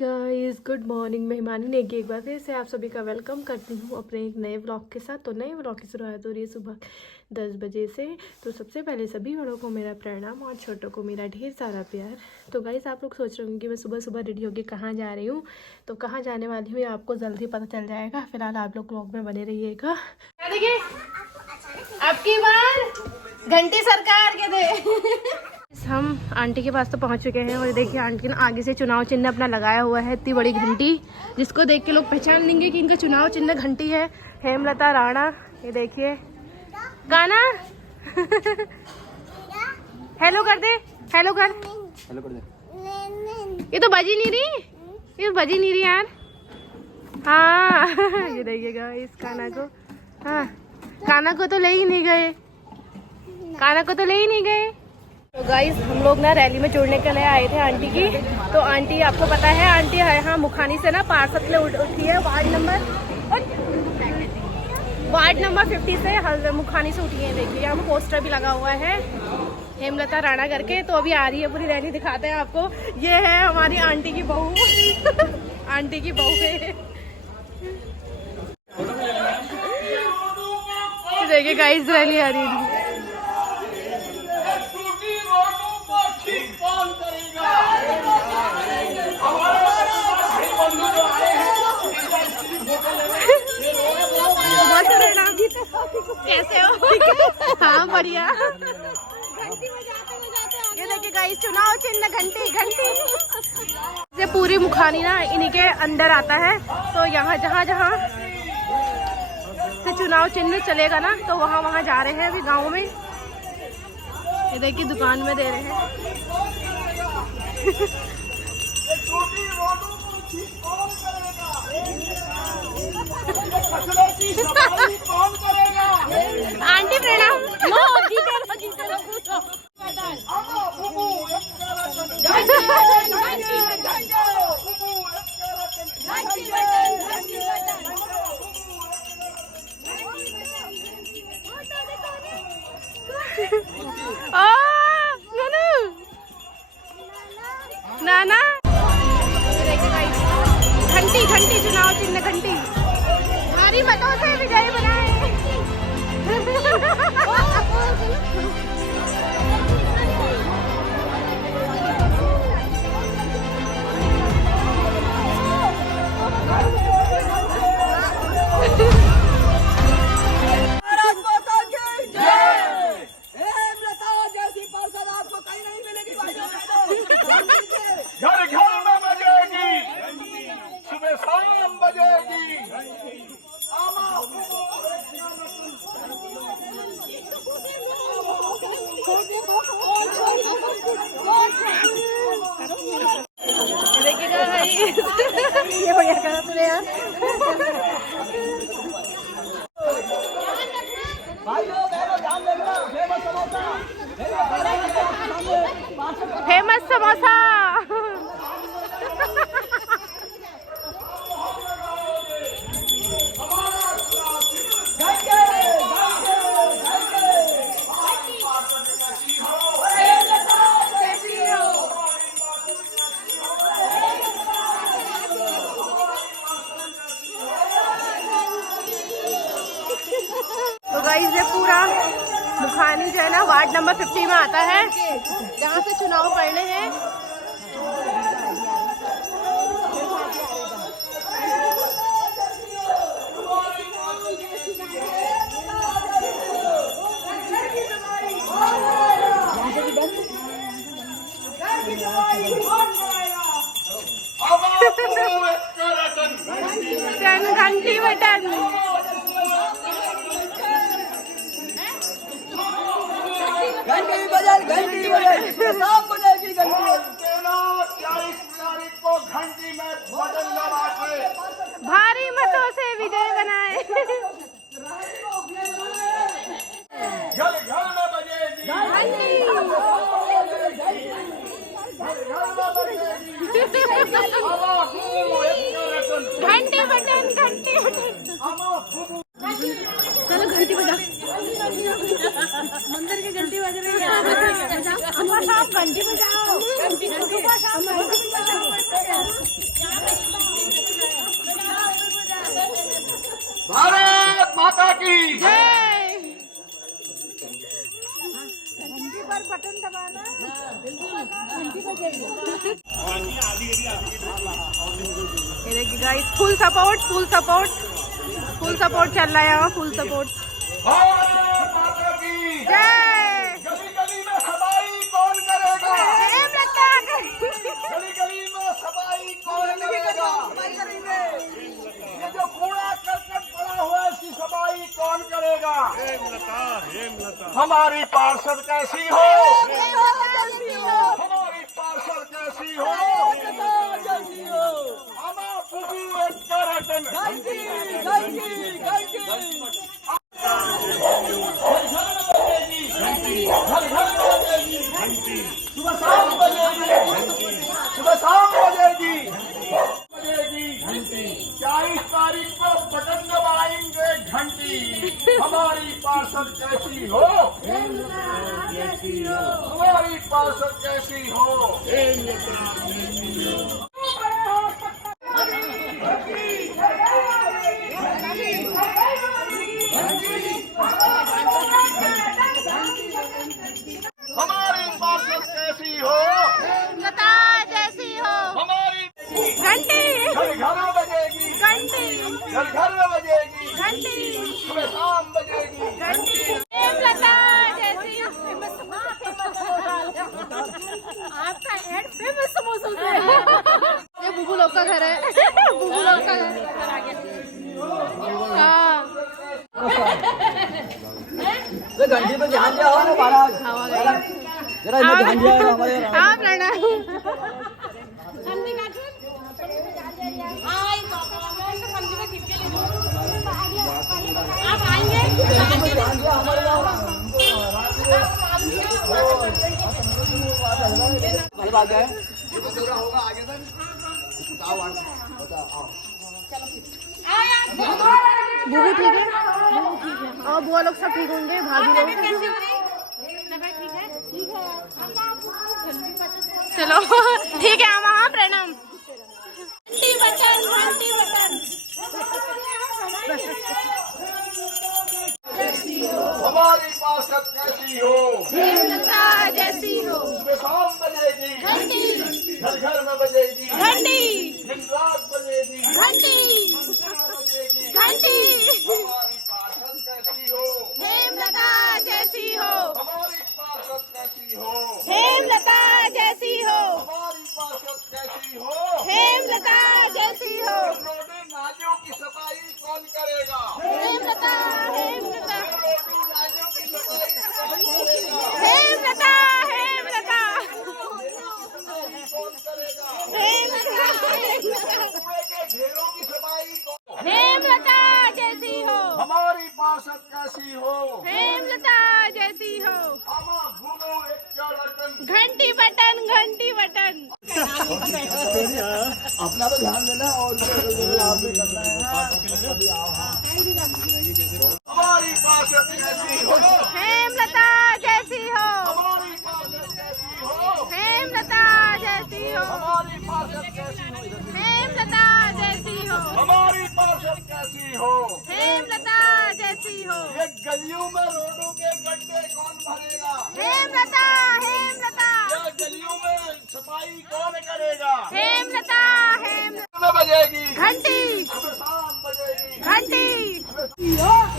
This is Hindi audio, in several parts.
Guys, good morning. मैं हिमानी नेगी एक बार फिर से आप सभी का वेलकम करती हूँ अपने एक नए व्लॉग के साथ। तो नए व्लॉग की शुरुआत हो रही है सुबह 10 बजे से। तो सबसे पहले सभी बड़ों को मेरा प्रणाम और छोटों को मेरा ढेर सारा प्यार। तो गाइस, आप लोग सोच रहे होंगे कि मैं सुबह सुबह रेडी होकर कहाँ जा रही हूँ। तो कहाँ जाने वाली हूँ ये आपको जल्दी पता चल जाएगा। फिलहाल आप लोग व्लॉग में बने रहिएगा। देखिए, आपकी बार घंटी सरकार के दे। हम आंटी के पास तो पहुंच चुके हैं और देखिए आंटी ने आगे से चुनाव चिन्ह अपना लगाया हुआ है, इतनी बड़ी घंटी जिसको देख के लोग पहचान लेंगे कि इनका चुनाव चिन्ह घंटी है। हेमलता राणा, ये देखिए गाना हेलो कर दे, हेलो कर दे। ये तो बजी नहीं रही, ये बजी नहीं रही यार। हाँ ये देखिएगा इस काना को। हाँ, काना को तो ले ही नहीं गए, काना को तो ले ही नहीं गए। तो गाइस, हम लोग ना रैली में जुड़ने के लिए आए थे आंटी की। तो आंटी, आपको पता है आंटी है हाँ मुखानी से ना पार्षद में उठी है, वार्ड नंबर 50 से मुखानी से उठी है। देखिए यहाँ पर पोस्टर भी लगा हुआ है हेमलता राणा करके। तो अभी आ रही है पूरी रैली, दिखाते हैं आपको। ये है हमारी आंटी की बहू आंटी की बहू है। देखिए गाइस, रैली आ रही है। कैसे हो? हाँ बढ़िया। ये देखिए गाइस, चुनाव चिन्ह घंटी घंटी। ये पूरी मुखानी ना इन्हीं के अंदर आता है। तो यहाँ जहाँ जहाँ से चुनाव चिन्ह चलेगा ना, तो वहाँ वहाँ जा रहे हैं अभी गाँव में। ये देखिए दुकान में दे रहे हैं। आंटी प्रणाम। नाना घंटी घंटी, चुनाव चिन्ह घंटी। भारी मतों से विजय बनाए। ये बढ़िया करा तूने यार। फेमस समोसा। तो गाइस, ये पूरा मुखानी जो है ना वार्ड नंबर 50 में आता है, जहाँ से चुनाव पड़ने हैं। घंटी बटन घंटी बजाएगी को घंटी में बटन दबा के भारी मतों से विजय बनाए। घर घर में बजेगी घंटी, घंटी बटन घंटी बटन। चलो घंटी बजा, मंदिर की घंटी बज रही है। घंटी बजाओ, घंटी बजाओ। भारत माता की जय। ये देखिए गाइस, फुल सपोर्ट चल रहा है यहाँ, फुल सपोर्ट। भारत माता की जय। गली गली में सफाई कौन करेगा? गली गली में सफाई कौन करेगा? ये जो कूड़ा करकट पड़ा हुआ है इसकी सफाई कौन करेगा? हमारी पार्षद कैसी हो? हमारी पार्षद कैसी हो? अमा बुबू एक रतन सुबह शाम बजेगी 22 तारीख को बटन दबाएंगे घंटी। हमारी पार्षद कैसी हो? हमारी पार्षद कैसी हो? हमारी पार्षद कैसी हो? लता जैसी हो। हमारी घंटी घर घर में बजेगी, घंटी घर घर में बजेगी, घंटी सुबह शाम बजेगी। घंटी। लता जैसी हो। आपका एड फेमस समोसों से। ये बुबू लोग का घर है। बुबू लोग का घर। हाँ, घंटी पे ध्यान दिया हो ना महाराज, हवा गई। जरा इधर ध्यान दिया हो हमारे। हाँ प्रणाम। आप आएंगे? ध्यान दिया हमारे भाई बात है। होगा आगे तक बुबू ठीक है? और बुआ लोग सब ठीक होंगे? भाभी लोग चलो ठीक है। हाँ प्रणाम। घंटी बटन, घंटी बटन। हमारी पार्षद कैसी हो? लता जैसी हो। सुबह शाम बजेगी, घंटी घर घर में बजेगी, घंटी दिन रात बजेगी, घंटी मंदिर में बजेगी। घंटी। हमारी पार्षद कैसी हो? हेमलता जैसी हो। हमारी पार्षद कैसी हो? हेमलता जैसी हो। हमारी पार्षद कैसी हो? हेमलता जैसी हो। रोडे नालियों की सफाई कौन करेगा? हेमलता, हेमलता, रोडू नालियों की सफाई कौन करेगा? हेमलता, हेमलता, कौन करेगा? हेमलता, कूड़े के ढेरों की सफाई कौन? हेमलता जैसी हो। हमारी पार्षद कैसी हो? हेमलता जैसी हो। आमा भूलो एक रतन। घंटी बटन, घंटी बटन। अपना तो ध्यान देना और आप भी करना है। हमारी पार्षद कैसी हो? हेमलता जैसी हो। हमारी पार्षद कैसी हो? हेमलता जैसी हो। हमारी पार्षद कैसी हो? हेमलता जैसी हो। हमारी पार्षद कैसी हो? हेमलता जैसी हो। ये गलियों में रोडों के गड्ढे कौन भरेगा? हेमलता, हेमलता, ये गलियों में सफाई कौन करेगा? हेमलता, हेमलता। में बजेगी, घंटी सुबह शाम बजेगी। घंटी।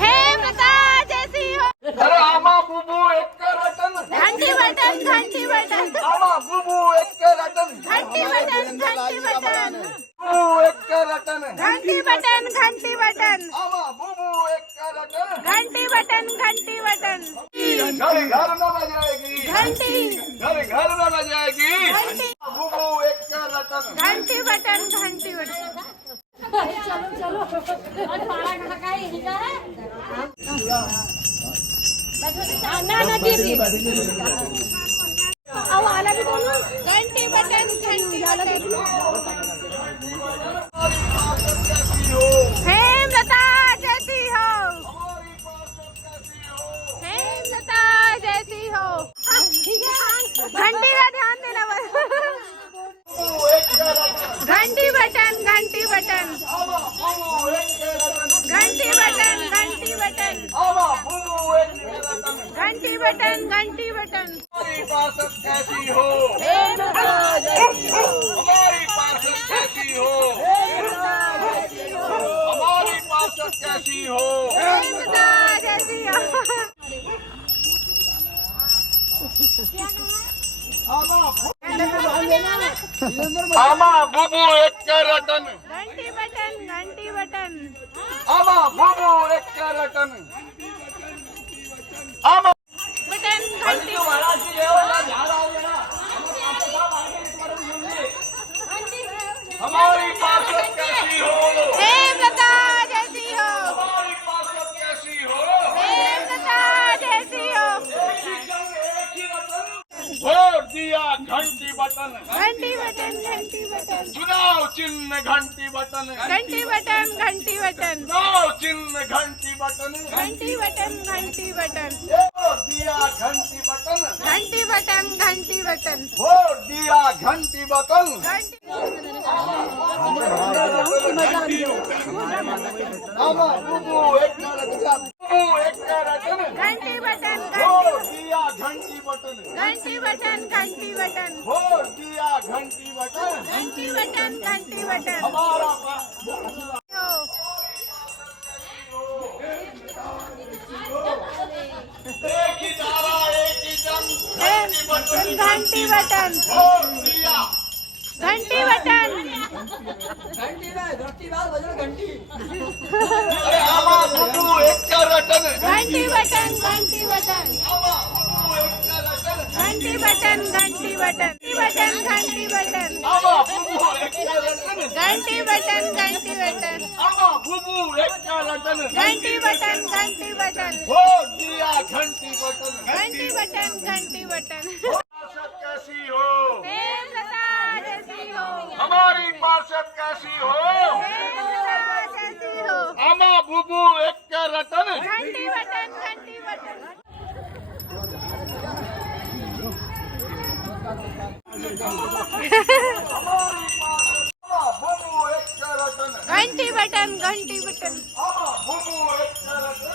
हेमलता जैसी हो। अरे आमा बुबू एक रतन। घंटी बटन, घंटी बटन, आमा बुबू एक रतन। घंटी बटन, घंटी बटन, बुबू एक रतन। घंटी बटन, घंटी बटन, आमा बुबू एक रतन। घंटी बटन, घंटी बटन। घर घर में बजाएगी, घंटी घर घर में बजाएगी। घंटी बुबू एक रतन। घंटी बटन, घंटी बटन। ना ना दीदी वाला भी दोनों। घंटी बटन, घंटी बटन। हेमलता जैसी हो। हेमलता जैसी हो। घंटी का ध्यान देना बस। घंटी बटन, घंटी बटन, घंटी बटन। बटन आवा बुबू एक रतन घंटी बटन घंटी बटन हमारी पार्षद कैसी हो हेमलता जैसी हो हमारी पार्षद कैसी हो हमारी पार्षद कैसी हो हेमलता जैसी हो आमा बुबू एक रतन घंटी बटन घंटी बटन आमा बुबू एक रतन आमा बटन घंटी हमारी पार्षद कैसी हो हेमलता जैसी हो हमारी पार्षद कैसी हो हेमलता जैसी हो वोट दिया घंटी बटन घंटी बटन घंटी बटन चुनाव चिन्ह घंटी बटन घंटी बटन घंटी बटन चुनाव चिन्ह घंटी बटन घंटी बटन घंटी बटन वोट दिया घंटी बटन घंटी बटन घंटी बटन वोट दिया घंटी बटन घंटी आमा बुबू एक बुबू एक रतन घंटी बटन वोट दिया घंटी बटन घंटी बटन घंटी बटन वोट दिया घंटी बटन घंटी बटन घंटी बटन हमारा एक ही नारा एक ही जंग घंटी बटन घंटी बटन वोट दिया घंटी बटन अरे आमा बुबू एक रतन घंटी बटन घंटी बटन आमा बुबू एक रतन घंटी बटन घंटी बटन बटन घंटी बटन आमा बुबू एक रतन घंटी बटन घंटी बटन आमा बुबू एक रतन घंटी बटन घंटी बटन वोट दिया घंटी बटन घंटी बटन घंटी बटन पार्षद कैसी हो हेमलता जैसी हो हमारी पार्षद कैसी हो हेमलता जैसी हो आमा बुबू एक रतन घंटी बटन घंटी बटन आमा बुबू एक रतन घंटी बटन घंटी बटन आमा बुबू एक रतन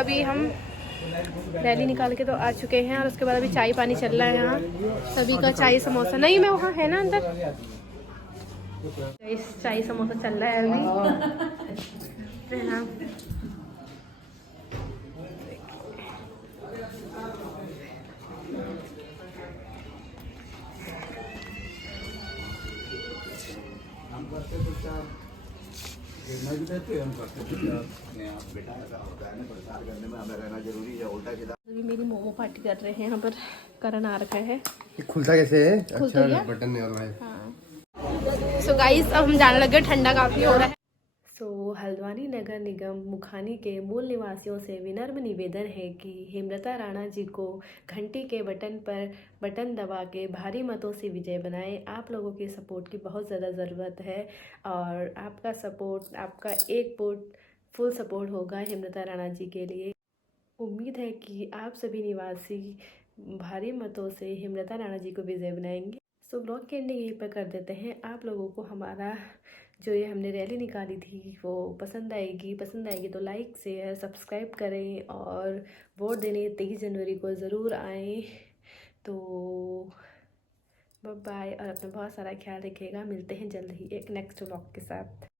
अभी हम रैली निकाल के तो आ चुके हैं और उसके बाद अभी चाय पानी चल रहा है यहाँ सभी का चाय समोसा नहीं मैं वहाँ है ना अंदर इस चाय समोसा चल रहा है अभी है ना अभी मेरी मोमो पार्टी कर रहे हैं यहाँ पर करण आ रखा है ये खुलता कैसे है? खुलता अच्छा है? बटन नहीं और भाई हाँ सो गाइस अब हम जाने लगे ठंडा काफ़ी हो रहा है सो हल्द्वानी नगर निगम मुखानी के मूल निवासियों से विनम्र निवेदन है कि हेमलता राणा जी को घंटी के बटन पर बटन दबा के भारी मतों से विजय बनाएं। आप लोगों की सपोर्ट की बहुत ज़्यादा ज़रूरत है और आपका सपोर्ट आपका एक वोट फुल सपोर्ट होगा हेमलता राणा जी के लिए। उम्मीद है कि आप सभी निवासी भारी मतों से हेमलता राणा जी को विजय बनाएंगे। सो ब्लॉग के एंडिंग यहीं पर कर देते हैं। आप लोगों को हमारा जो ये हमने रैली निकाली थी वो पसंद आएगी तो लाइक शेयर सब्सक्राइब करें और वोट देने 23 जनवरी को ज़रूर आएँ। तो बाय बाय और अपना बहुत सारा ख्याल रखिएगा। मिलते हैं जल्द ही एक नेक्स्ट व्लॉग के साथ।